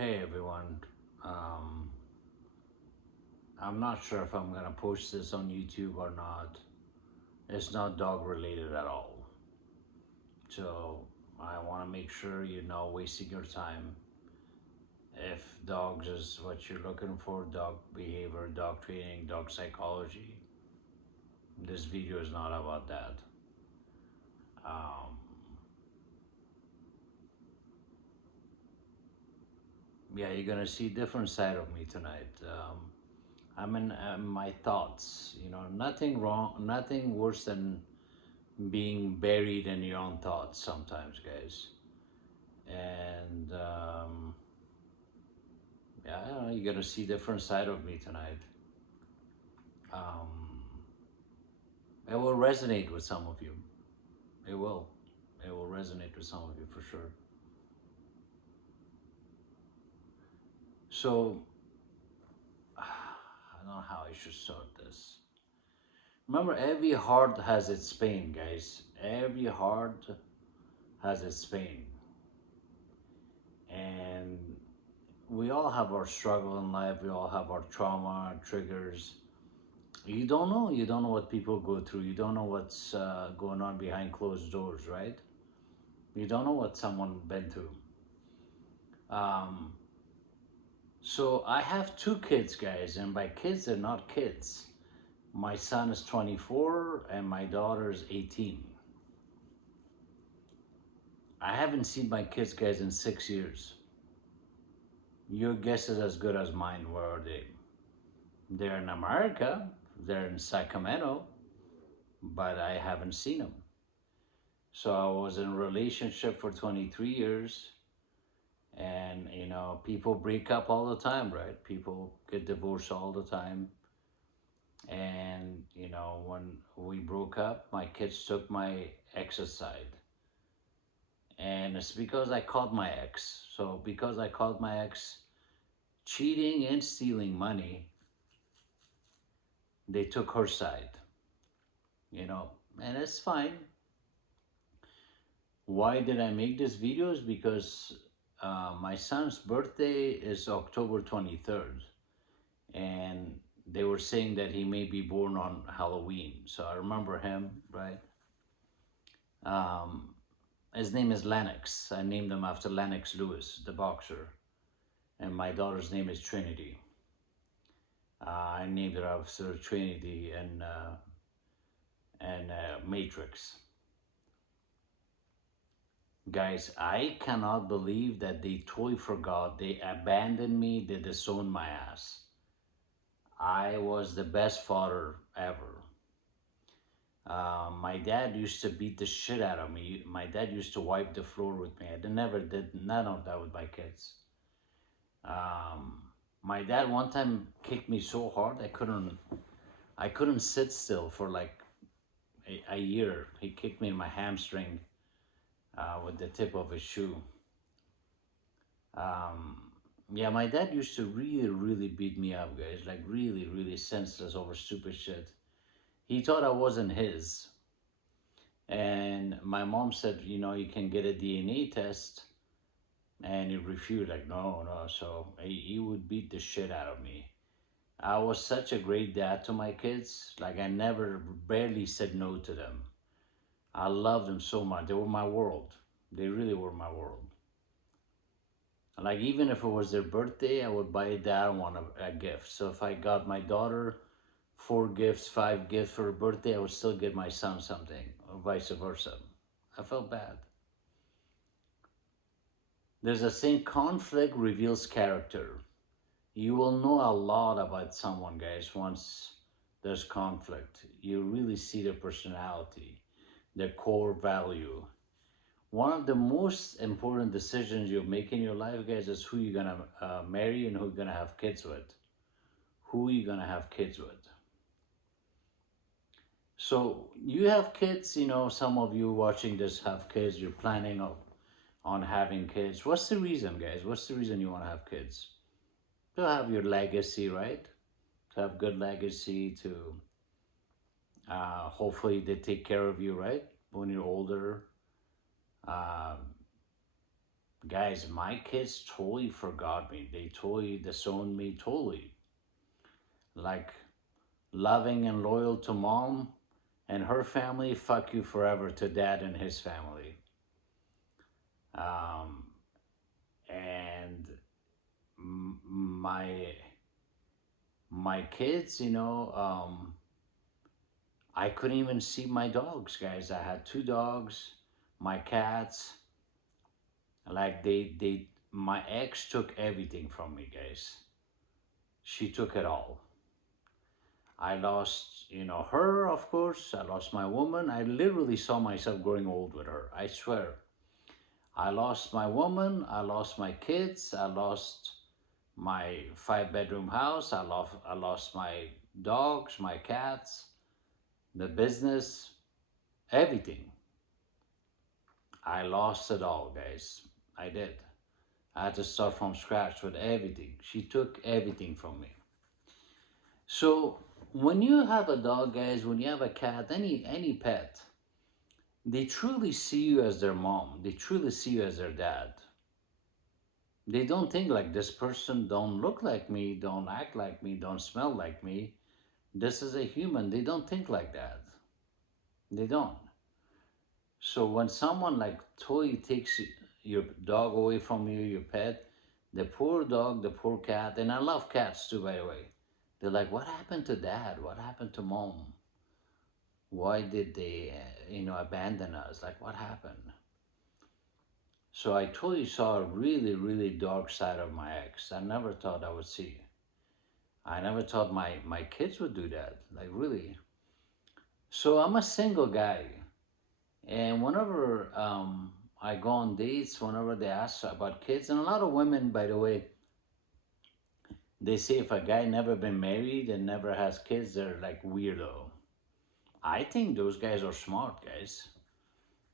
Hey everyone, um, I'm not sure if I'm gonna post this on YouTube or not. It's not dog related at all. So I wanna make sure you're not wasting your time. If dogs is what you're looking for, dog behavior, dog training, dog psychology, this video is not about that. Um, yeah, you're gonna see different side of me tonight. I'm in my thoughts, nothing wrong, nothing worse than being buried in your own thoughts sometimes, guys. And yeah, you're gonna see different side of me tonight. Um, it will resonate with some of you. It will. It will resonate with some of you for sure. So I don't know how I should start this. Remember, every heart has its pain, guys. Every heart has its pain, and we all have our struggle in life. We all have our trauma, our triggers. You don't know what people go through. You don't know what's going on behind closed doors, right? You don't know what someone been through. um, so I have two kids, guys, and by kids they're not kids. My son is 24 and my daughter is 18. I haven't seen my kids, guys, in 6 years. Your guess is as good as mine. Where are they? They're in America, they're in Sacramento, but I haven't seen them. So I was in a relationship for 23 years, and people break up all the time, right? People get divorced all the time. And when we broke up, my kids took my ex's side, and it's because I caught my ex. So because I caught my ex cheating and stealing money, they took her side, you know and it's fine. Why did I make this videos? Because my son's birthday is October 23rd, and they were saying that he may be born on Halloween. So I remember him, right? Um, his name is Lennox. I named him after Lennox Lewis, the boxer. And my daughter's name is Trinity. I named her after Trinity and Matrix. Guys, I cannot believe that they totally forgot. They abandoned me. They disowned my ass. I was the best father ever. My dad used to beat the shit out of me. My dad used to wipe the floor with me. I never did none of that with my kids. Um, my dad one time kicked me so hard I couldn't sit still for like a year. He kicked me in my hamstring with the tip of his shoe. Um, yeah, my dad used to really, really beat me up, guys. Like really, really senseless over stupid shit. He thought I wasn't his. And my mom said, you can get a DNA test. And he refused, like, no, no. So he would beat the shit out of me. I was such a great dad to my kids. Like, I never, barely said no to them. I loved them so much. They were my world. They really were my world. Like, even if it was their birthday, I would buy dad one a gift. So if I got my daughter 4 gifts, 5 gifts for her birthday, I would still get my son something, or vice versa. I felt bad. There's a saying, conflict reveals character. You will know a lot about someone, guys, once there's conflict. You really see their personality, their core value. One of the most important decisions you make in your life, guys, is who you're gonna marry and who you're gonna have kids with. Who you're gonna have kids with. So you have kids, some of you watching this have kids, you're planning on having kids. What's the reason, guys? What's the reason you want to have kids? To have your legacy, right? To have good legacy, to hopefully they take care of you, right? When you're older. Um, Guys, my kids totally forgot me. They totally disowned me totally. Like loving and loyal to mom and her family, fuck you forever to dad and his family. Um, and my kids, I couldn't even see my dogs, guys. I had two dogs, my cats. Like my ex took everything from me, guys. She took it all. I lost, her, of course. I lost my woman. I literally saw myself growing old with her. I swear. I lost my woman. I lost my kids. I lost my five-bedroom house. I lost my dogs, my cats, the business, everything. I lost it all, guys. I did. I had to start from scratch with everything. She took everything from me. So when you have a dog, guys, when you have a cat, any pet, they truly see you as their mom. They truly see you as their dad. They don't think like this person don't look like me, don't act like me, don't smell like me. This is a human. They don't think like that. They don't. So when someone like totally takes your dog away from you, your pet, the poor dog, the poor cat, and I love cats too, by the way. They're like, what happened to dad? What happened to mom? Why did they, abandon us? Like, what happened? So I totally saw a really, really dark side of my ex. I never thought I would see. I never thought my kids would do that. Like, really. So I'm a single guy. And whenever I go on dates, whenever they ask about kids, and a lot of women, by the way, they say if a guy never been married and never has kids, they're like weirdo. I think those guys are smart guys.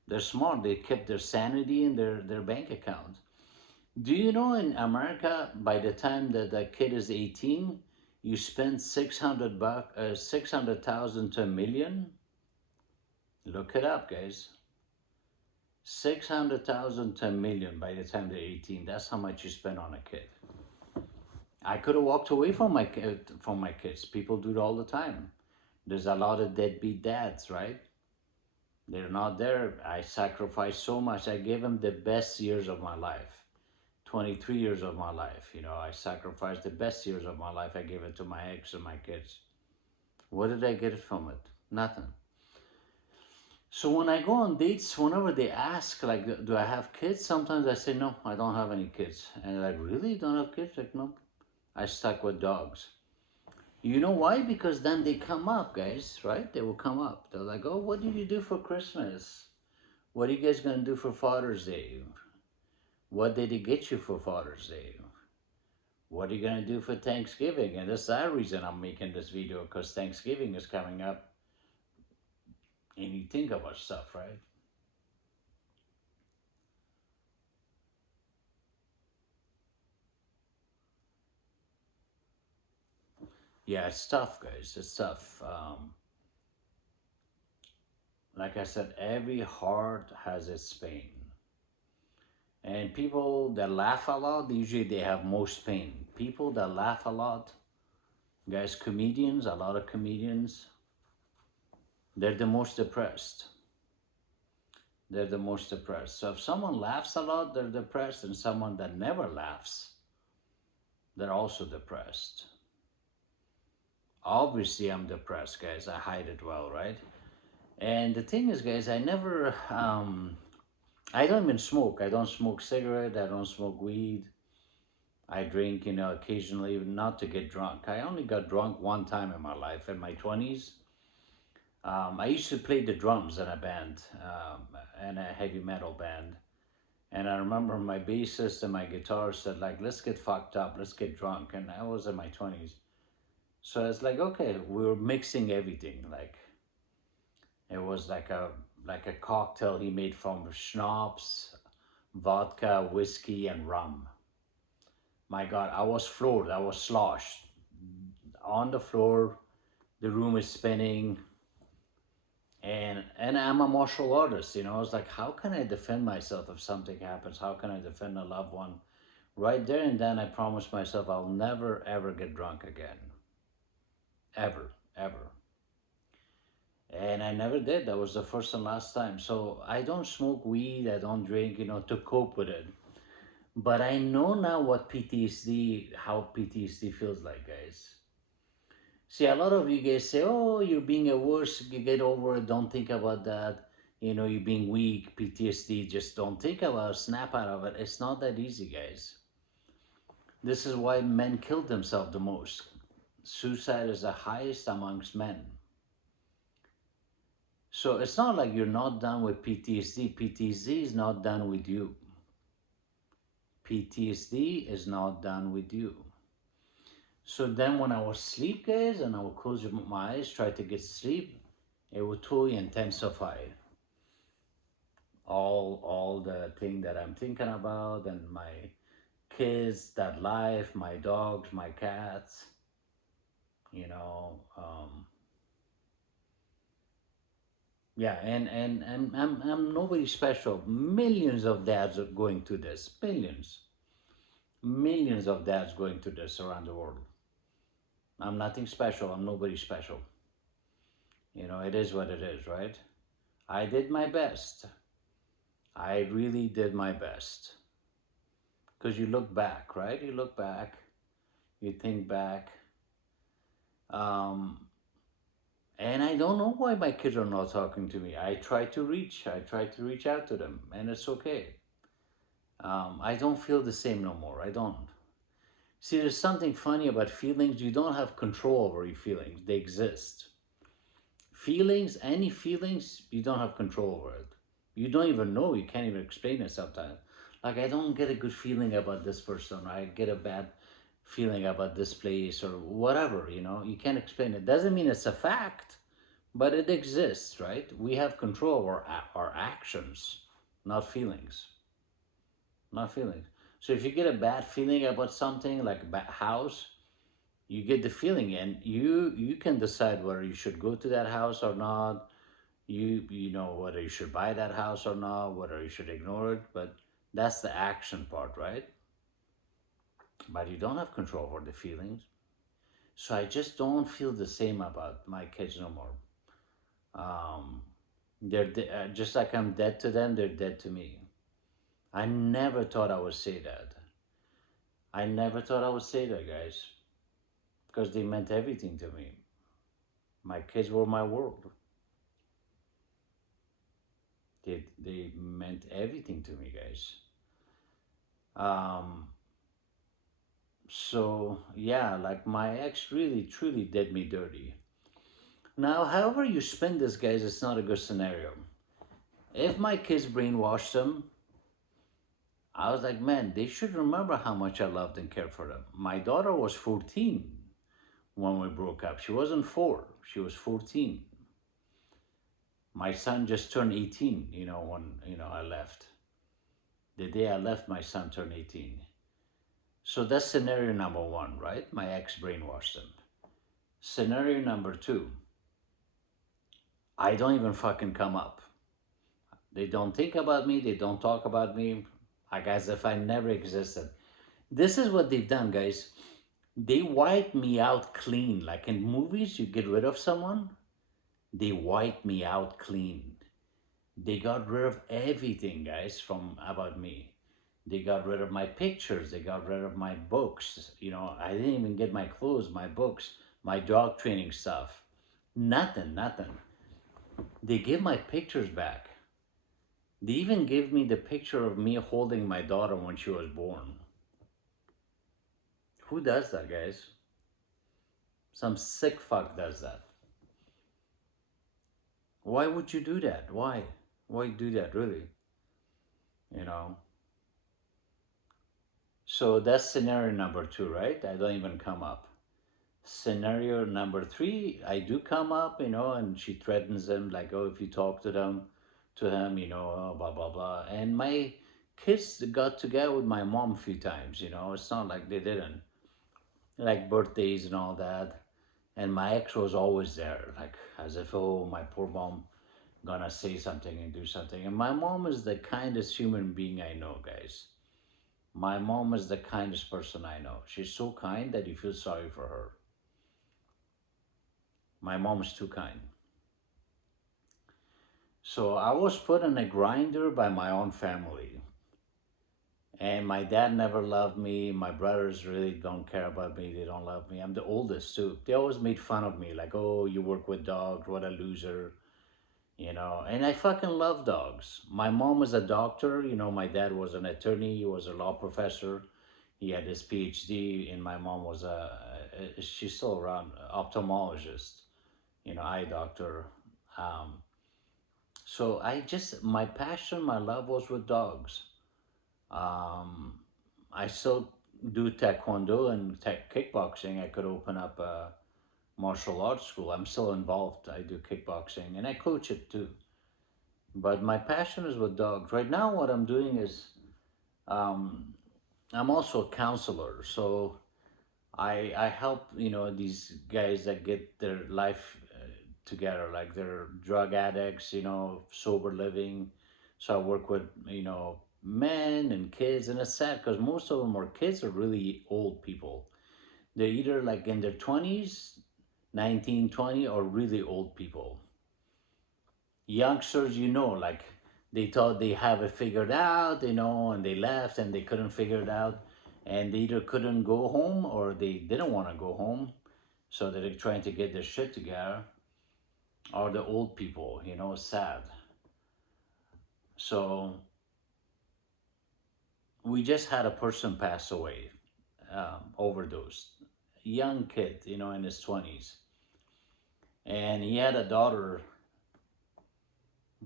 They're smart. They kept their sanity in their bank account. Do you know in America, by the time that the kid is 18, you spend 600,000 to a million? Look it up, guys. 600,000 to a million by the time they're 18. That's how much you spend on a kid. I could have walked away from my kids. People do it all the time. There's a lot of deadbeat dads, right? They're not there. I sacrificed so much. I gave them the best years of my life. 23 years of my life. I sacrificed the best years of my life. I gave it to my ex and my kids. What did I get from it? Nothing. So when I go on dates, whenever they ask, like, do I have kids? Sometimes I say, no, I don't have any kids. And they're like, really? You don't have kids? Like, no, I stuck with dogs. You know why? Because then they come up, guys, right? They will come up. They're like, oh, what did you do for Christmas? What are you guys going to do for Father's Day? What did he get you for Father's Day? What are you going to do for Thanksgiving? And that's the reason I'm making this video, because Thanksgiving is coming up and you think about stuff, right? Yeah, it's tough, guys. It's tough. Like I said, every heart has its pain. And people that laugh a lot, usually they have most pain. People that laugh a lot, guys, comedians, a lot of comedians, they're the most depressed. They're the most depressed. So if someone laughs a lot, they're depressed, and someone that never laughs, they're also depressed. Obviously, I'm depressed, guys. I hide it well, right? And the thing is, guys, I don't even smoke. I don't smoke cigarette. I don't smoke weed. I drink, occasionally, not to get drunk. I only got drunk one time in my life, in my 20s. I used to play the drums in a band, in a heavy metal band. And I remember my bassist and my guitarist said, like, let's get fucked up, let's get drunk. And I was in my 20s. So it's like, okay, we were mixing everything. Like, it was like a cocktail he made from schnapps, vodka, whiskey, and rum. My God, I was floored. I was sloshed on the floor. The room is spinning, And I'm a martial artist, you know. It's like, how can I defend myself if something happens? How can I defend a loved one? Right there and then, I promised myself I'll never ever get drunk again, ever, ever. And I never did. That was the first and last time. So I don't smoke weed. I don't drink, you know, to cope with it. But I know now what PTSD, how PTSD feels like, guys. See, a lot of you guys say, "Oh, you're being a worse. You get over it. Don't think about that. You know, you're being weak. PTSD. Just don't think about it. Snap out of it." It's not that easy, guys. This is why men kill themselves the most. Suicide is the highest amongst men. So it's not like you're not done with PTSD. PTSD is not done with you. PTSD is not done with you. So then when I was asleep, guys, and I would close my eyes, try to get sleep, it would totally intensify all the thing that I'm thinking about, and my kids, that life, my dogs, my cats, you know. Yeah, and I'm nobody special. Millions of dads are going through this. Millions of dads going through this around the world. I'm nothing special. I'm nobody special. You know, it is what it is, right? I did my best. I really did my best. Because you look back, right? You look back, you think back. Um, and I don't know why my kids are not talking to me. I try to reach out to them, and it's okay. I don't feel the same no more. I don't. See, there's something funny about feelings. You don't have control over your feelings, they exist. Feelings, any feelings, you don't have control over it. You don't even know, you can't even explain it sometimes. Like, I don't get a good feeling about this person, or I get a bad feeling about this place, or whatever, you know, you can't explain it. Doesn't mean it's a fact, but it exists, right? We have control over our actions, not feelings. Not feelings. So if you get a bad feeling about something like a bad house, you get the feeling, and you can decide whether you should go to that house or not. You know whether you should buy that house or not, whether you should ignore it. But that's the action part, right? But you don't have control over the feelings. So I just don't feel the same about my kids no more. Um, just like I'm dead to them, they're dead to me. I never thought I would say that. I never thought I would say that, guys, because they meant everything to me. My kids were my world. They meant everything to me, guys. Um, so yeah, like my ex really truly did me dirty. Now, however you spin this, guys, it's not a good scenario. If my kids brainwashed them, I was like, man, they should remember how much I loved and cared for them. My daughter was 14 when we broke up. She wasn't 4, she was 14. My son just turned 18, you know, when, you know, I left. The day I left, my son turned 18. So that's scenario number one, right? My ex brainwashed them. Scenario number two, I don't even fucking come up. They don't think about me, they don't talk about me, like as if I never existed. This is what they've done, guys. They wipe me out clean. Like in movies, you get rid of someone, they wipe me out clean. They got rid of everything, guys, from about me. They got rid of my pictures. They got rid of my books. You know, I didn't even get my clothes, my books, my dog training stuff. Nothing, nothing. They give my pictures back. They even give me the picture of me holding my daughter when she was born. Who does that, guys? Some sick fuck does that. Why would you do that? Why? Why do that, really? You know? So that's scenario number two, right? I don't even come up. Scenario number three, I do come up, you know, and she threatens them, like, oh, if you talk to him, you know, blah, blah, blah. And my kids got together with my mom a few times, you know, it's not like they didn't. Like birthdays and all that. And my ex was always there, like, as if, oh, my poor mom. gonna say something and do something. And my mom is the kindest human being I know, guys. My mom is the kindest person I know. She's so kind that you feel sorry for her. My mom is too kind. So I was put in a grinder by my own family. And my dad never loved me. My brothers really don't care about me. They don't love me. I'm the oldest too. They always made fun of me, like, oh, you work with dogs, what a loser, you know. And I fucking love dogs. My mom was a doctor, you know, my dad was an attorney, he was a law professor. He had his PhD, and my mom was she's still around, ophthalmologist, you know, eye doctor. Um, so I just, my passion, my love was with dogs. Um, I still do taekwondo and kickboxing. I could open up a martial arts school. I'm still involved. I do kickboxing and I coach it too. But my passion is with dogs. Right now, what I'm doing is um, I'm also a counselor. So I help, you know, these guys that get their life together, like they're drug addicts, you know, sober living. So I work with, you know, men and kids, and it's sad because most of them are kids or really old people. They're either like in their 20s, 19, 20, or really old people. Youngsters, you know, like they thought they have it figured out, you know, and they left and they couldn't figure it out. And they either couldn't go home or they didn't want to go home. So they're trying to get their shit together. Or the old people, you know, sad. So we just had a person pass away, overdosed. Young kid, you know, in his 20s. And he had a daughter.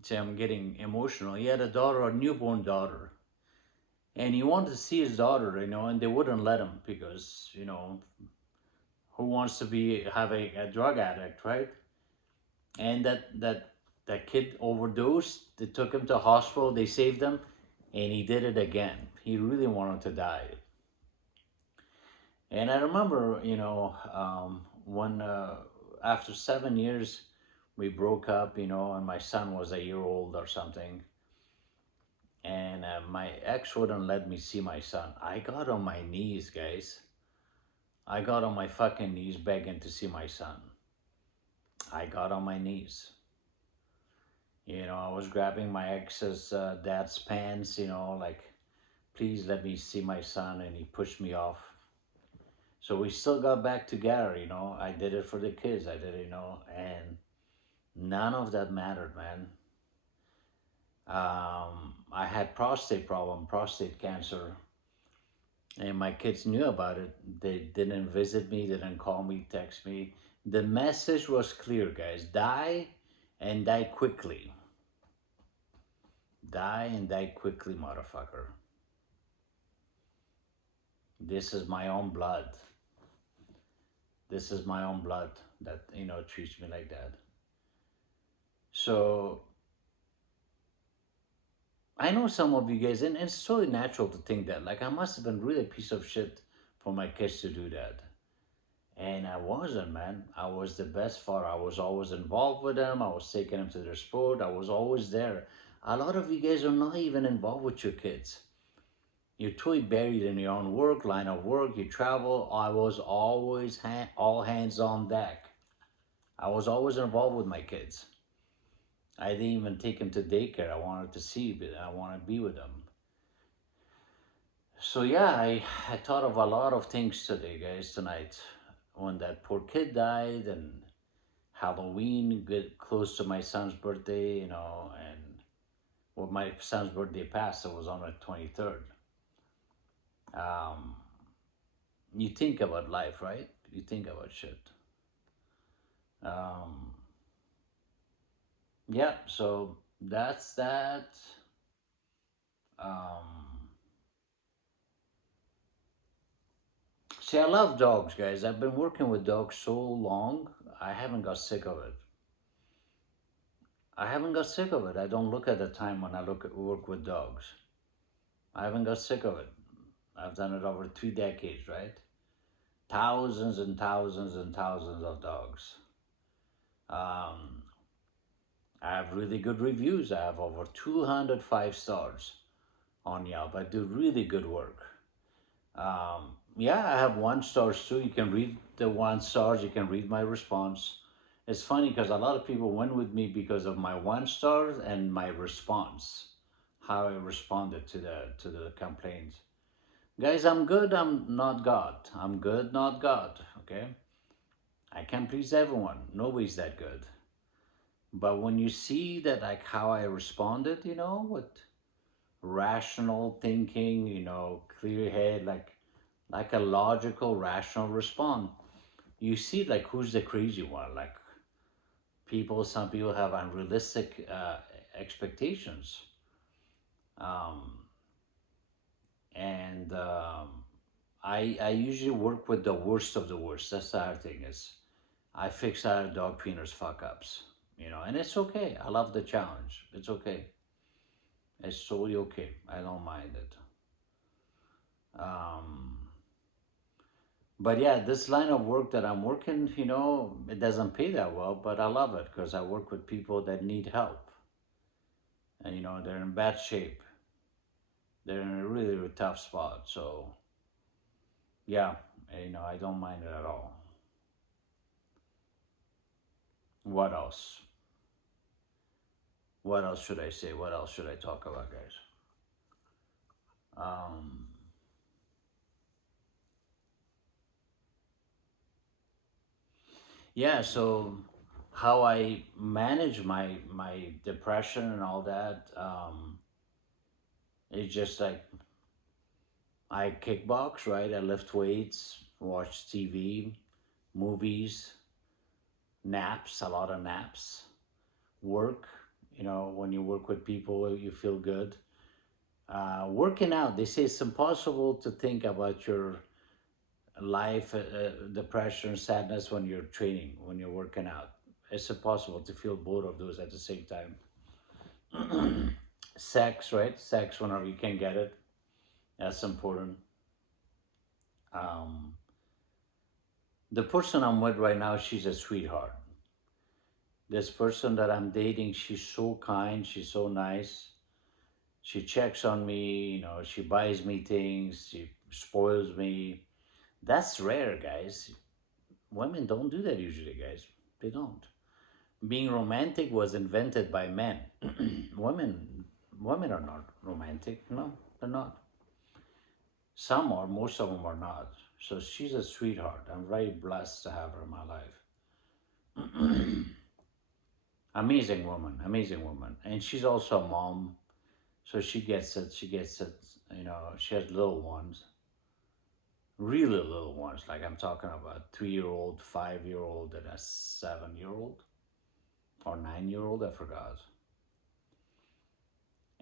See, I'm getting emotional. He had a daughter, a newborn daughter. And he wanted to see his daughter, you know, and they wouldn't let him because, you know, who wants to be have a drug addict, right? And that kid overdosed. They took him to hospital. They saved him, and he did it again. He really wanted to die. And I remember, you know, when after 7 years we broke up, you know, and my son was a year old or something, and my ex wouldn't let me see my son. I got on my knees, guys. I got on my fucking knees begging to see my son. I got on my knees. You know, I was grabbing my ex's dad's pants, you know, like, please let me see my son, and he pushed me off. So we still got back together, you know. I did it for the kids. I did it, you know, and none of that mattered, man. I had prostate problem, prostate cancer, and my kids knew about it. They didn't visit me, they didn't call me, text me. The message was clear, guys. Die and die quickly. Die and die quickly, motherfucker. This is my own blood. This is my own blood that, you know, treats me like that. So I know some of you guys, and it's so natural to think that. Like, I must have been really a piece of shit for my kids to do that. And I wasn't, man. I was the best father. I was always involved with them. I was taking them to their sport. I was always there. A lot of you guys are not even involved with your kids. You're totally buried in your own work, line of work. You travel. I was always all hands on deck. I was always involved with my kids. I didn't even take them to daycare. I wanted to see, but I wanted to be with them. So yeah, I thought of a lot of things today, guys, tonight. When that poor kid died, and Halloween, get close to my son's birthday, you know, and when my son's birthday passed, it was on the 23rd. Um, you think about life, right? You think about shit. Um, yeah, so that's that. Um, See, I love dogs, guys. I've been working with dogs so long, I haven't got sick of it. I haven't got sick of it. I don't look at the time when I look at work with dogs. I haven't got sick of it. I've done it over 3 decades, right? Thousands and thousands and thousands of dogs. Um, I have really good reviews. I have over 205 stars on Yelp. I do really good work. Yeah, I have one stars too. You can read the one stars. You can read my response. It's funny because a lot of people went with me because of my one stars and my response, how I responded to the complaints. Guys, I'm good. I'm not God. I'm good, not God. Okay, I can't please everyone. Nobody's that good. But when you see that, like how I responded, with rational thinking, clear head, like a logical, rational response, you see like who's the crazy one. Like some people have unrealistic expectations, um, and I usually work with the worst of the worst. That's the other thing is I fix other dog trainers fuck ups, and it's okay. I love the challenge. It's okay. It's totally okay. I don't mind it. Um, but yeah, this line of work that I'm working, it doesn't pay that well, but I love it because I work with people that need help, and they're in bad shape. They're in a really, really tough spot. So yeah, I don't mind it at all. What else? What else should I say? What else should I talk about, guys? Um, yeah. So how I manage my depression and all that, it's just like I kickbox, right? I lift weights, watch TV, movies, naps, a lot of naps, work. When you work with people, you feel good. Working out, they say it's impossible to think about your life, depression, sadness when you're training, when you're working out. It's impossible to feel both of those at the same time. Sex, right? Sex whenever you can get it. That's important. Um, the person I'm with right now, she's a sweetheart. This person that I'm dating, she's so kind, she's so nice. She checks on me, she buys me things, she spoils me. That's rare, guys. Women don't do that usually, guys. They don't. Being romantic was invented by men. women women are not romantic. No, they're not. Some are, most of them are not. So she's a sweetheart. I'm very blessed to have her in my life. Amazing woman. And she's also a mom. So she gets it. She gets it. She has little ones, really little ones. Like I'm talking about 3-year old, 5-year old, and a 7-year old or 9-year old. I forgot.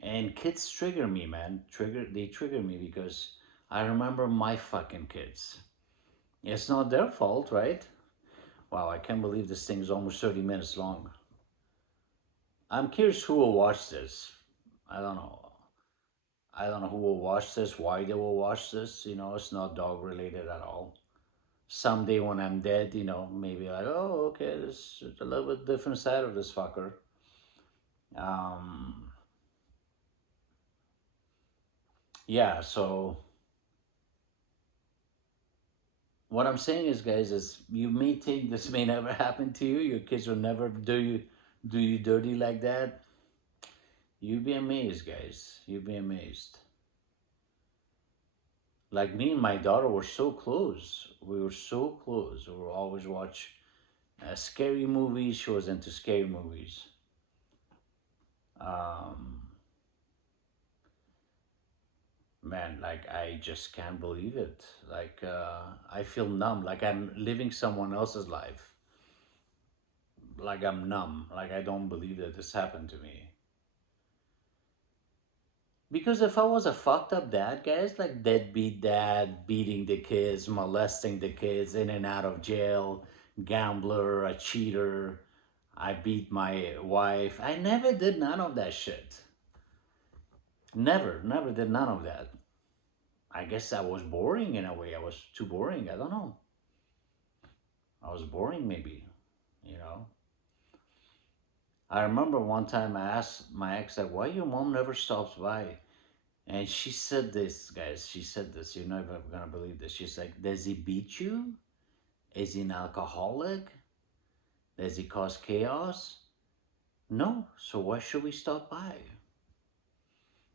And kids trigger me, man. They trigger me because I remember my fucking kids. It's not their fault, right? Wow, I can't believe this thing is almost 30 minutes long. I'm curious who will watch this. I don't know. I don't know who will watch this, why they will watch this. It's not dog related at all. Someday when I'm dead, maybe like, oh, okay, this is a little bit different side of this fucker. Um, yeah, so what I'm saying is, guys, is you may think this may never happen to you. Your kids will never do you dirty like that. You'd be amazed, guys. You'd be amazed. Like me and my daughter were so close. We were so close. We were always watch scary movies. She was into scary movies. Um, man, like I just can't believe it. Like I feel numb. Like I'm living someone else's life. Like I'm numb. Like I don't believe that this happened to me. Because if I was a fucked up dad, guys, like deadbeat dad, beating the kids, molesting the kids, in and out of jail, gambler, a cheater, I beat my wife. I never did none of that shit. Never did none of that. I guess I was boring in a way. I was too boring. I don't know. I was boring, maybe, you know. I remember one time I asked my ex, like, why your mom never stops by? And she said this, guys. She said this. You're never gonna believe this. She's like, does he beat you? Is he an alcoholic? Does he cause chaos? No. So why should we stop by?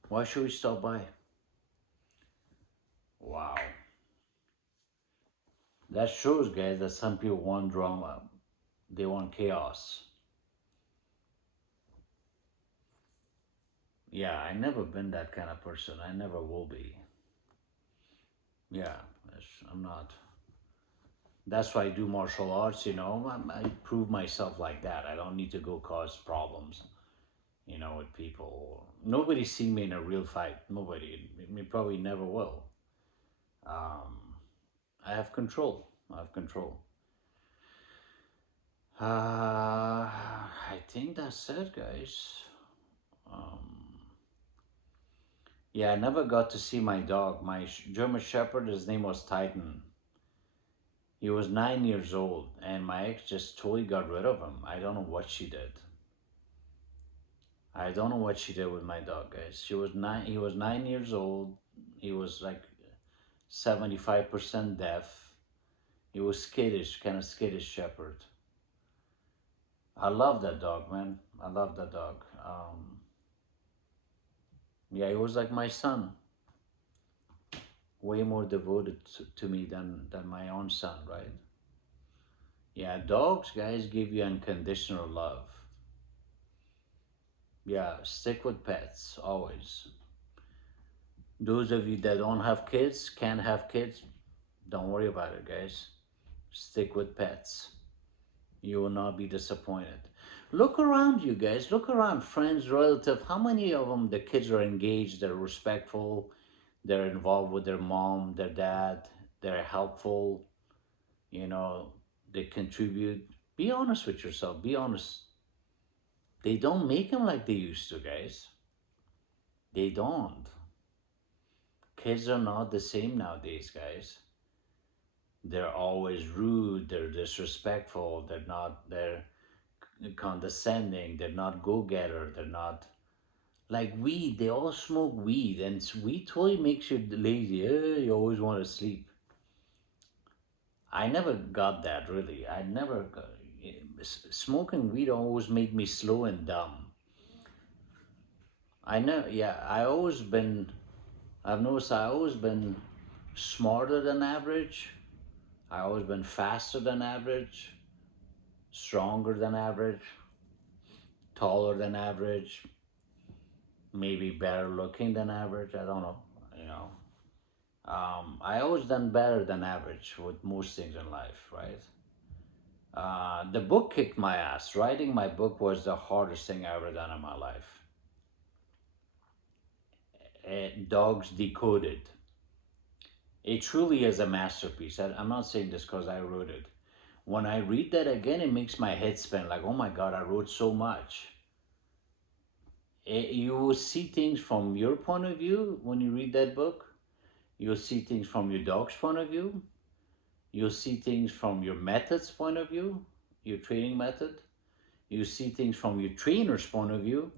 Why should we stop by? Wow. That shows, guys, that some people want drama. They want chaos. Yeah, I never been that kind of person. I never will be. Yeah, I'm not. That's why I do martial arts, I prove myself like that. I don't need to go cause problems, with people. Nobody seen me in a real fight. Nobody. Me probably never will. Um, I have control. I have control. I think that's it, guys. Um, yeah, I never got to see my dog. My German Shepherd, his name was Titan. He was 9 years old, and my ex just totally got rid of him. I don't know what she did. I don't know what she did with my dog, guys. She was nine. He was 9 years old. He was like 75% deaf. He was skittish, kind of skittish shepherd. I love that dog, man. I love that dog. Yeah, he was like my son. Way more devoted to me than my own son, right? Yeah, dogs, guys, give you unconditional love. Yeah, stick with pets always. Those of you that don't have kids, can't have kids, don't worry about it, guys. Stick with pets. You will not be disappointed. Look around you guys. Look around, friends, relatives. How many of them, the kids are engaged, they're respectful, they're involved with their mom, their dad, they're helpful, you know, they contribute. Be honest with yourself. Be honest. They don't make them like they used to, guys. They don't. Kids are not the same nowadays, guys. They're always rude, they're disrespectful, they're condescending, they're not go-getter, they're not like weed. They all smoke weed, and weed totally makes you lazy. You always want to sleep. I never got that, really. I never got, smoking weed always made me slow and dumb. I know, yeah. I've noticed I always been smarter than average. I always been faster than average, stronger than average, taller than average, maybe better looking than average. I don't know. You know, I always done better than average with most things in life, right? The book kicked my ass. Writing my book was the hardest thing I ever done in my life. Dogs Decoded. It truly is a masterpiece. I'm not saying this because I wrote it. When I read that again, it makes my head spin. Like, oh my God, I wrote so much. You will see things from your point of view when you read that book. You'll see things from your dog's point of view. You'll see things from your method's point of view, your training method. You see things from your trainer's point of view,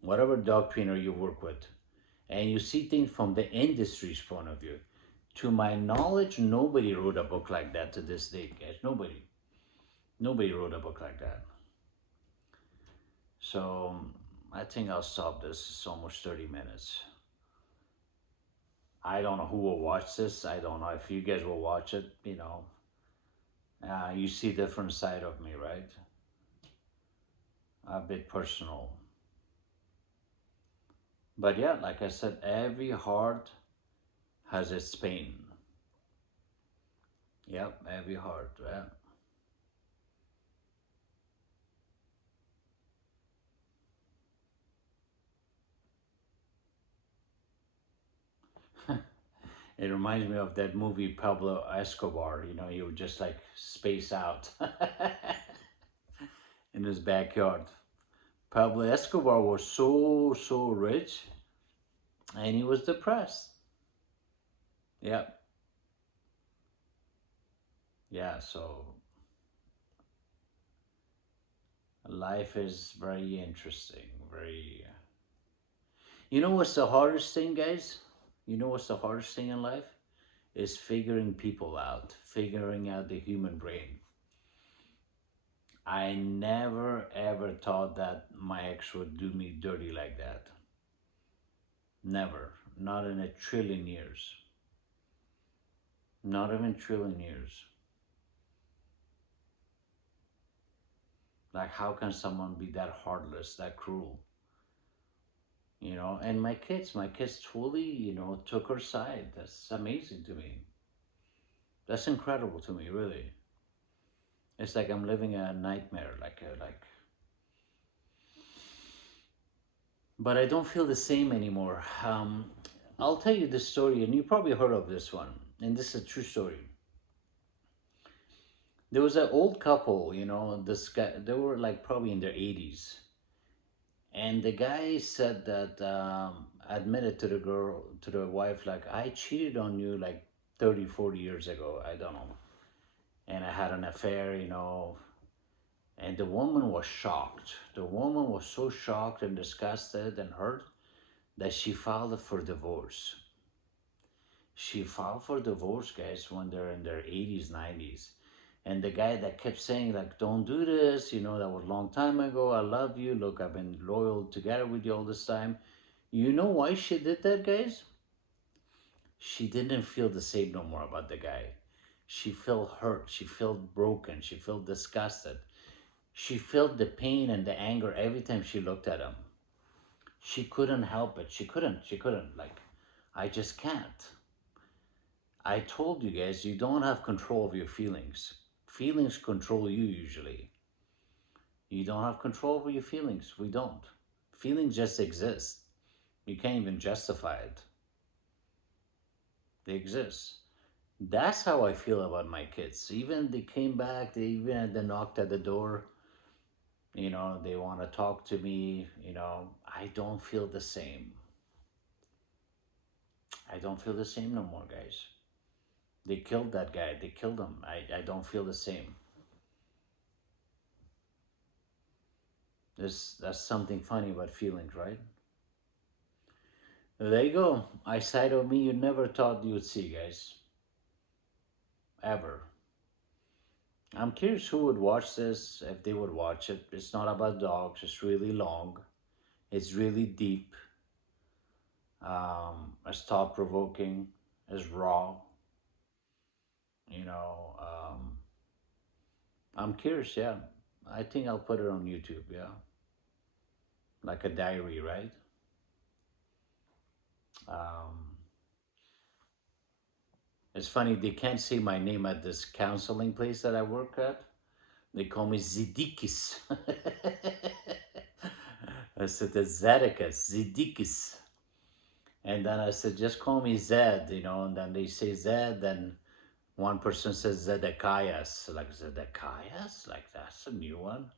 whatever dog trainer you work with. And you see things from the industry's point of view. To my knowledge, nobody wrote a book like that to this day, guys. Nobody. Nobody wrote a book like that. So I think I'll stop this. It's almost 30 minutes. I don't know who will watch this. I don't know if you guys will watch it. You see a different side of me, right? A bit personal. But yeah, like I said, every heart has its pain. Yep, every heart. Yeah. It reminds me of that movie Pablo Escobar. He would just like space out in his backyard. Pablo Escobar was so rich, and he was depressed. Yep. Yeah. So Life is very interesting. Very. You know what's the hardest thing, guys? You know what's the hardest thing in life? Is figuring people out, figuring out the human brain. I never ever thought that my ex would do me dirty like that. Never. Not in a trillion years. Not even trillion years. Like, how can someone be that heartless, that cruel? And my kids fully, took her side. That's amazing to me. That's incredible to me, really. It's like I'm living a nightmare, but I don't feel the same anymore. I'll tell you this story, and you probably heard of this one, and this is a true story. There was an old couple, this guy, they were like probably in their 80s. And the guy said that, admitted to the girl, to the wife, like, I cheated on you like 30, 40 years ago. I don't know. And I had an affair, And the woman was shocked. The woman was so shocked and disgusted and hurt that she filed for divorce. She filed for divorce, guys, when they're in their 80s, 90s. And the guy that kept saying, like, don't do this, that was a long time ago. I love you. Look, I've been loyal together with you all this time. You know why she did that, guys? She didn't feel the same no more about the guy. She felt hurt. She felt broken. She felt disgusted. She felt the pain and the anger every time she looked at him. She couldn't help it. She couldn't. She couldn't. Like, I just can't. I told you guys, you don't have control of your feelings. Feelings control you usually. You don't have control over your feelings. We don't. Feelings just exist. You can't even justify it. They exist. That's how I feel about my kids. Even they came back, they knocked at the door, they want to talk to me, I don't feel the same. I don't feel the same no more, guys. They killed that guy. They killed him. I don't feel the same. That's something funny about feelings, right? There you go. A side of me you never thought you would see, guys. Ever. I'm curious who would watch this, if they would watch it. It's not about dogs. It's really long. It's really deep. It's thought provoking. It's raw. You know, I'm curious. Yeah, I think I'll put it on YouTube. Yeah, like a diary, right? Um, it's funny they can't say my name at this counseling place that I work at. They call me Zidikis. I said Zedekis, Zidikis. And then I said, just call me Zed, and then they say Zed, then one person says Zedekias, like Zedekias, like that's a new one.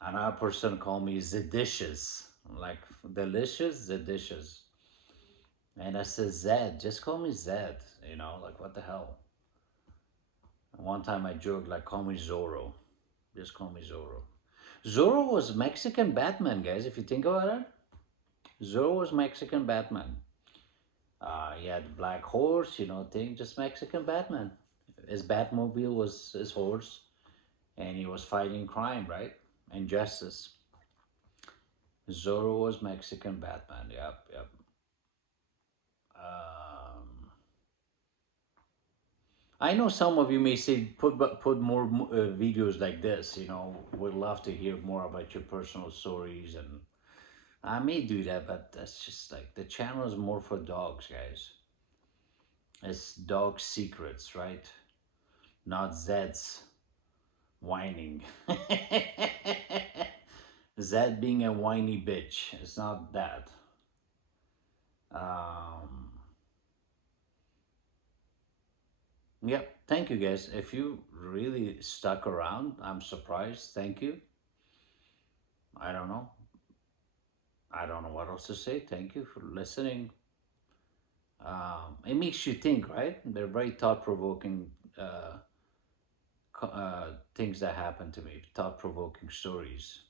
Another person called me Zedishes, like delicious, Zedishes. And I said, Zed, just call me Zed, like what the hell. One time I joked, like, call me Zorro. Just call me Zorro. Zorro was Mexican Batman, guys, if you think about it. Zorro was Mexican Batman. He had black horse, thing, just Mexican Batman. His Batmobile was his horse, and he was fighting crime, right? And justice. Zorro was Mexican Batman. Yep, yep. Um, I know some of you may say put more videos like this. Would love to hear more about your personal stories, and I may do that, but that's just like the channel is more for dogs, guys. It's dog secrets, right? Not Zed's whining. Zed being a whiny bitch. It's not that. Um, yep. Thank you, guys. If you really stuck around, I'm surprised. Thank you. I don't know. I don't know what else to say. Thank you for listening. It makes you think, right? They're very thought provoking things that happen to me, thought provoking stories.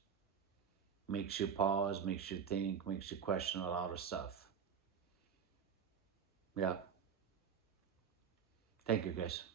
makes you pause, makes you think, makes you question a lot of stuff. Yeah. Thank you, guys.